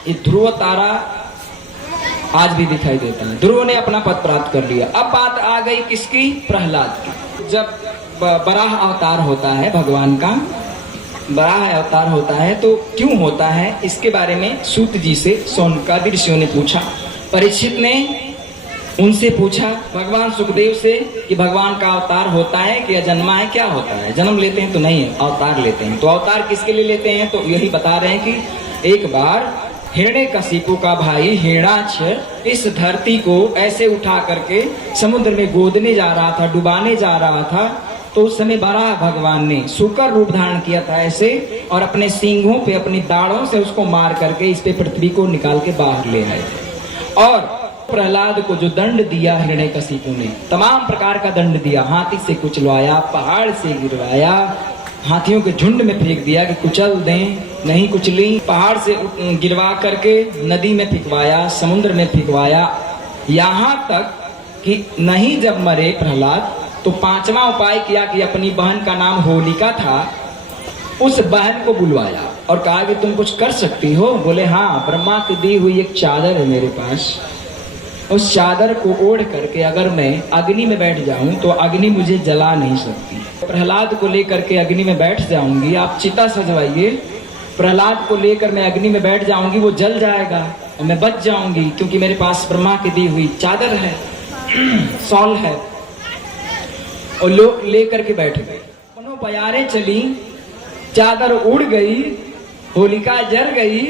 ये ध्रुव तारा आज भी दिखाई देता है। ध्रुव ने अपना पद प्राप्त कर लिया। अब बात आ गई किसकी? प्रहलाद की। जब बराह अवतार होता है भगवान का, बराह अवतार होता है तो क्यों होता है, इसके बारे में सूत जी से शौनकादि ऋषियों ने पूछा। परीक्षित ने उनसे पूछा भगवान सुखदेव से कि भगवान का अवतार होता है कि जन्मा है, क्या होता है? जन्म लेते हैं तो नहीं है, अवतार लेते हैं। तो अवतार किसके लिए लेते हैं? तो यही बता रहे हैं कि एक बार हिरण्यकशिपु का भाई हिरण्याक्ष इस धरती को ऐसे उठा करके समुद्र में गोदने जा रहा था, डुबाने जा रहा था। तो उस समय बराह भगवान ने शुकर रूप धारण किया था ऐसे, और अपने सींगों पे, अपनी दाढ़ों से उसको मार करके इस पे पृथ्वी को निकाल के बाहर ले आए। और प्रहलाद को जो दंड दिया हिरण्यकशिपु ने, तमाम प्रकार का दंड दिया। हाथी से कुचलवाया, पहाड़ से गिरवाया, हाथियों के झुंड में फेंक दिया कि कुचल दें, नहीं कुचली। पहाड़ से गिरवा करके नदी में फेंकवाया, समुद्र में फेंकवाया। यहाँ तक कि नहीं जब मरे प्रहलाद तो पांचवा उपाय किया कि अपनी बहन का नाम होलिका था, उस बहन को बुलवाया और कहा कि तुम कुछ कर सकती हो? बोले हाँ, ब्रह्मा की दी हुई एक चादर है मेरे पास, उस चादर को ओढ़ करके अगर मैं अग्नि में बैठ जाऊं तो अग्नि मुझे जला नहीं सकती। प्रहलाद को लेकर के अग्नि में बैठ जाऊंगी, आप चिता सजवाइए, प्रहलाद को लेकर मैं अग्नि में बैठ जाऊंगी, वो जल जाएगा और मैं बच जाऊंगी, क्योंकि मेरे पास ब्रह्मा की दी हुई चादर है, सॉल है। और लोग लेकर के बैठ गए। दोनों बयारें चली, चादर उड़ गई, होलिका जल गई,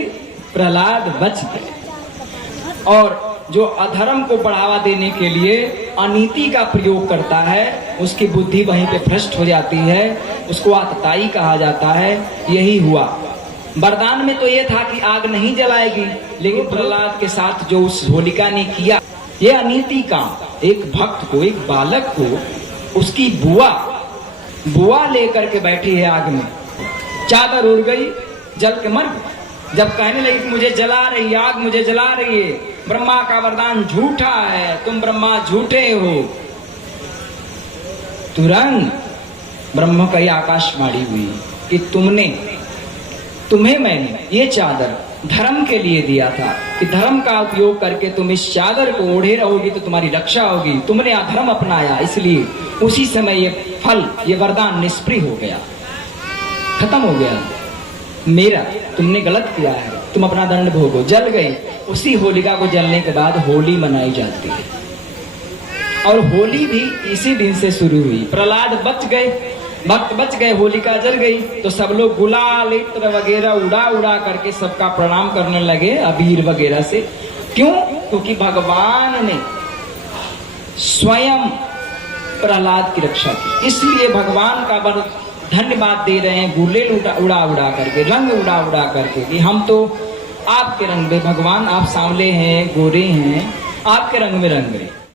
प्रहलाद बच गए। और जो अधर्म को बढ़ावा देने के लिए अनीति का प्रयोग करता है, उसकी बुद्धि वहीं पे भ्रष्ट हो जाती है, उसको आतताई कहा जाता है। यही हुआ। वरदान में तो ये था कि आग नहीं जलाएगी, लेकिन प्रहलाद के साथ जो उस होलिका ने किया, ये अनीति काम। एक भक्त को, एक बालक को उसकी बुआ लेकर के बैठी है आग में, चादर उड़ गई, जल के मर गई। जब कहने लगी कि मुझे जला रही है आग, मुझे जला रही है, ब्रह्मा का वरदान झूठा है, तुम ब्रह्मा झूठे हो, तुरंत ब्रह्म का आकाशवाणी हुई कि तुम्हें मैंने ये चादर धर्म के लिए दिया था कि धर्म का उपयोग करके तुम इस चादर को ओढ़े रहोगी तो तुम्हारी रक्षा होगी। तुमने अधर्म अपनाया, इसलिए उसी समय ये फल, ये वरदान निष्प्रय हो गया, खत्म हो गया मेरा। तुमने गलत किया है, तुम अपना दंड भोगो। जल गई। उसी होलिका को जलने के बाद होली मनाई जाती है, और होली भी इसी दिन से शुरू हुई। प्रहलाद बच गए, भक्त बच गए, होलिका जल गई तो सब लोग गुलाल इत्र वगैरह उड़ा करके सबका प्रणाम करने लगे अबीर वगैरह से। क्यों? क्योंकि भगवान ने स्वयं प्रहलाद की रक्षा की। इसलिए भगवान का बड़ धन्यवाद दे रहे हैं, गुलेल उड़ा करके, रंग उड़ा करके, कि हम तो आपके रंग में भगवान, आप सांवले हैं, गोरे हैं, आपके रंग में रंग गए।